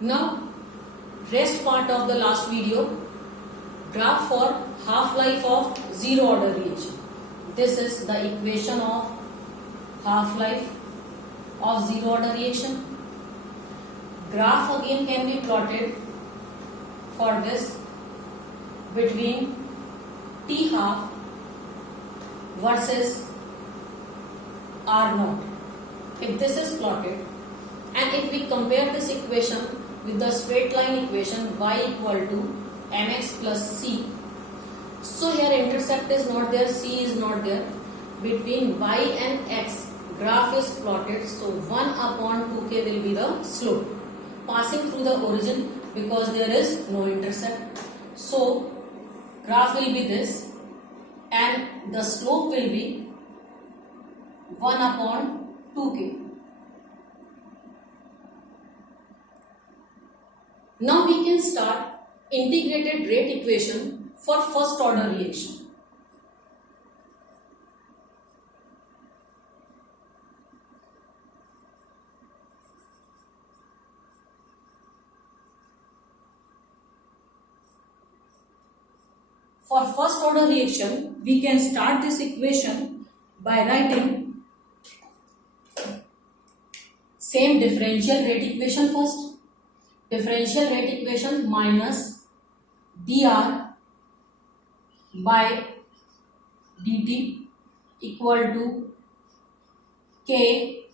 Now, rest part of the last video, graph for half-life of zero order reaction. This is the equation of half-life of zero order reaction. Graph again can be plotted for this between T half versus R naught. If this is plotted and if we compare this equation with the straight line equation y equal to mx plus c, so here intercept is not there, c is not there. Between y and x graph is plotted, so 1 upon 2k will be the slope passing through the origin because there is no intercept. So graph will be this and the slope will be 1 upon 2k. Now we can start integrated rate equation for first order reaction. For first order reaction, we can start this equation by writing same differential rate equation first. Differential rate equation minus dr by dt equal to k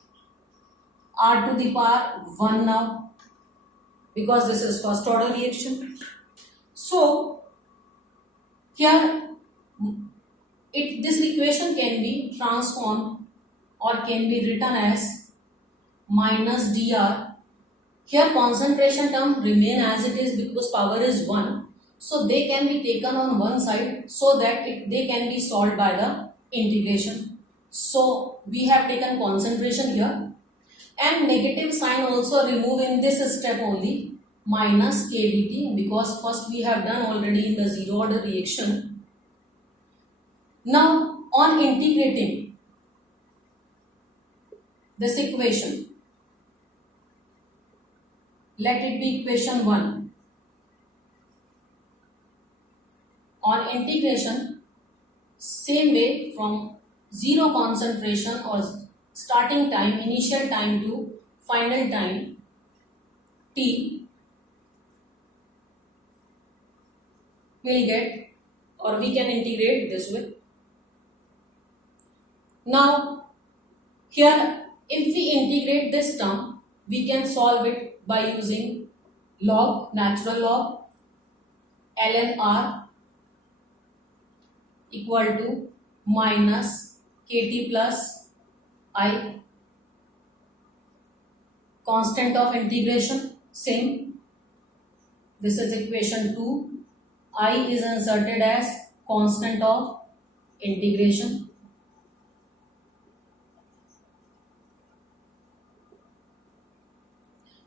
r to the power 1 now, because this is first order reaction. So here this equation can be transformed or can be written as minus dr. Here concentration term remain as it is because power is 1. So they can be taken on one side so that they can be solved by the integration. So we have taken concentration here and negative sign also remove in this step only, minus kdt, because first we have done already in the zero order reaction. Now on integrating this equation, let it be equation 1. On integration, same way from zero concentration or starting time, initial time to final time t, will get, or we can integrate this way. Now here if we integrate this term, we can solve it by using log, natural log, ln r equal to minus kt plus I. Constant of integration same. This is equation 2. I is inserted as constant of integration.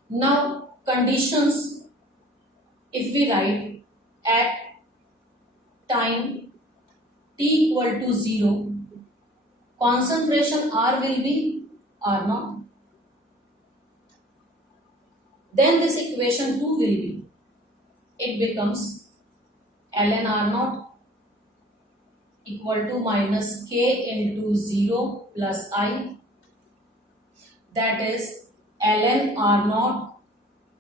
Now conditions, if we write at time t equal to 0, concentration R will be R naught. Then this equation 2 will be, it becomes ln R naught equal to minus k into 0 plus I, that is ln R naught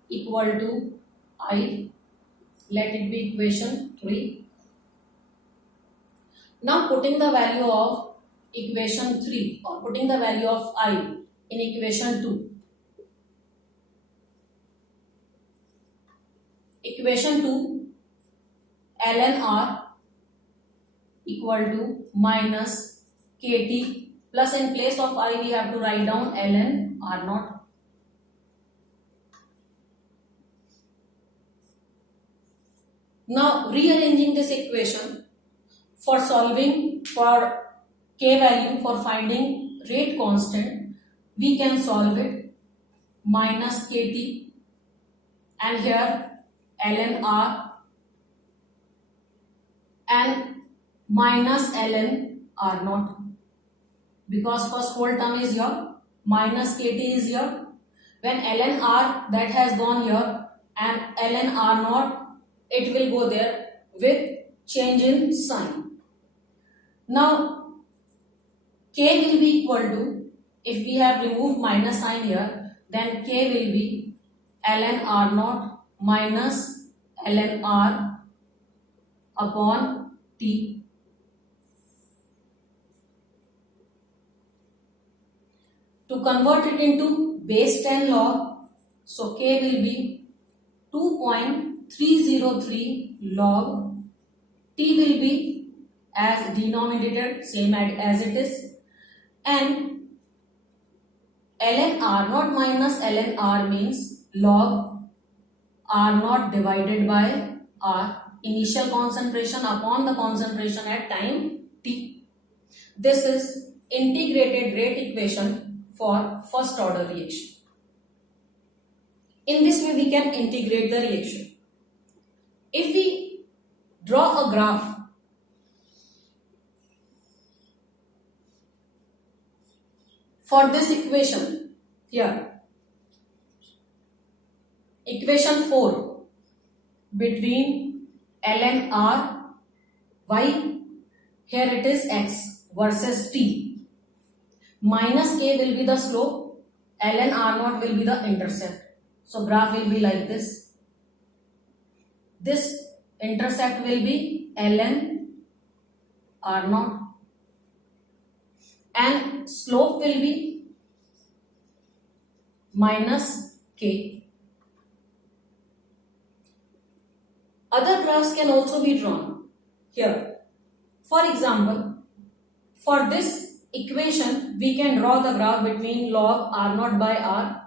equal to I. Let it be equation 3. Now putting the value of equation 3 or putting the value of I in equation 2. Equation 2, ln R equal to minus kt plus in place of I we have to write down ln R naught. Now rearranging this equation for solving for k value, for finding rate constant, we can solve it minus kt and here ln R and minus ln R naught, because first whole term is here, minus kt is here. when ln r that has gone here and ln r naught, it will go there with change in sign. Now k will be equal to, if we have removed minus sign here, then k will be ln r naught minus ln r upon t. To convert it into base 10 log, so k will be 2.303 log, t will be as denominator same as it is, and ln r naught minus ln r means log r naught divided by r, initial concentration upon the concentration at time t. This is integrated rate equation for first order reaction. In this way we can integrate the reaction. If we draw a graph for this equation here, equation 4, between ln r, y, here it is x versus t, minus k will be the slope, ln r naught will be the intercept. So graph will be like this. This intercept will be ln r naught and slope will be minus k. Other graphs can also be drawn here. For example, for this equation we can draw the graph between log r naught by r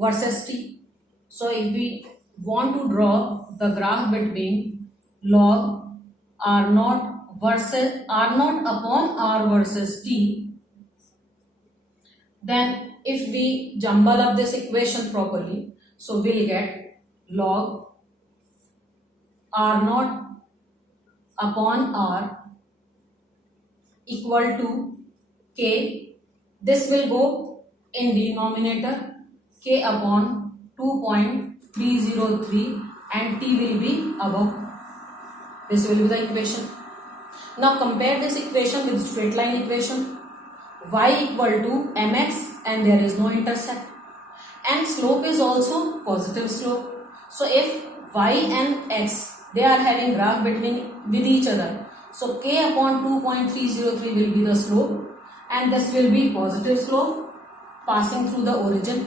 versus t. So if we want to draw the graph between log r naught versus r naught upon r versus t, then if we jumble up this equation properly, so we'll get log r naught upon r equal to k. This will go in denominator, k upon 2.303 and t will be above. This will be the equation. Now compare this equation with straight line equation. Y equal to mx and there is no intercept, and slope is also positive slope. So if y and x, they are having graph between with each other, so k upon 2.303 will be the slope and this will be positive slope passing through the origin,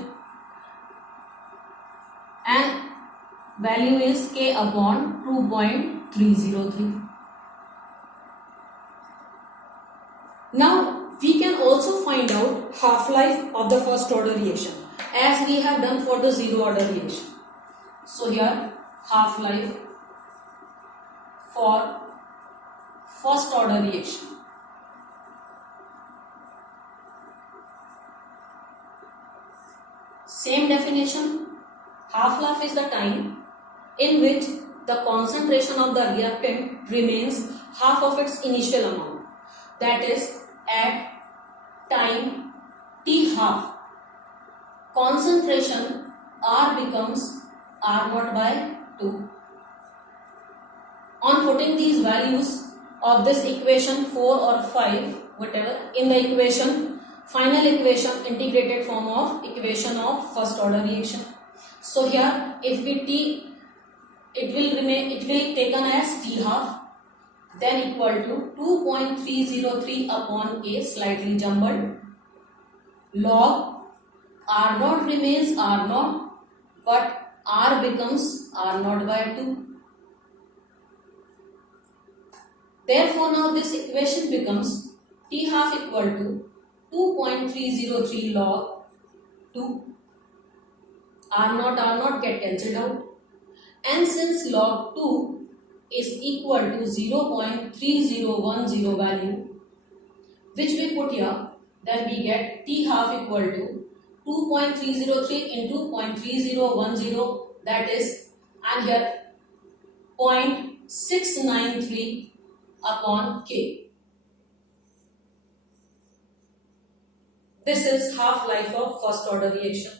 and value is k upon 2.303. Now we can also find out half-life of the first order reaction as we have done for the zero order reaction. So here half-life for first order reaction. Same definition. Half-life is the time in which the concentration of the reactant remains half of its initial amount. That is, at time t half, concentration R becomes R naught by 2. On putting these values of this equation 4 or 5, whatever, in the equation, final equation, integrated form of equation of first order reaction. So here if we t, it will taken as t half, then equal to 2.303 upon k, slightly jumbled, log R naught remains R naught, but R becomes R naught by 2. Therefore now this equation becomes t half equal to 2.303 log 2. R naught get cancelled out, and since log 2 is equal to 0.3010 value, which we put here, then we get t half equal to 2.303 into 0.3010, that is, and here 0.693 upon k. This is half-life of first order reaction.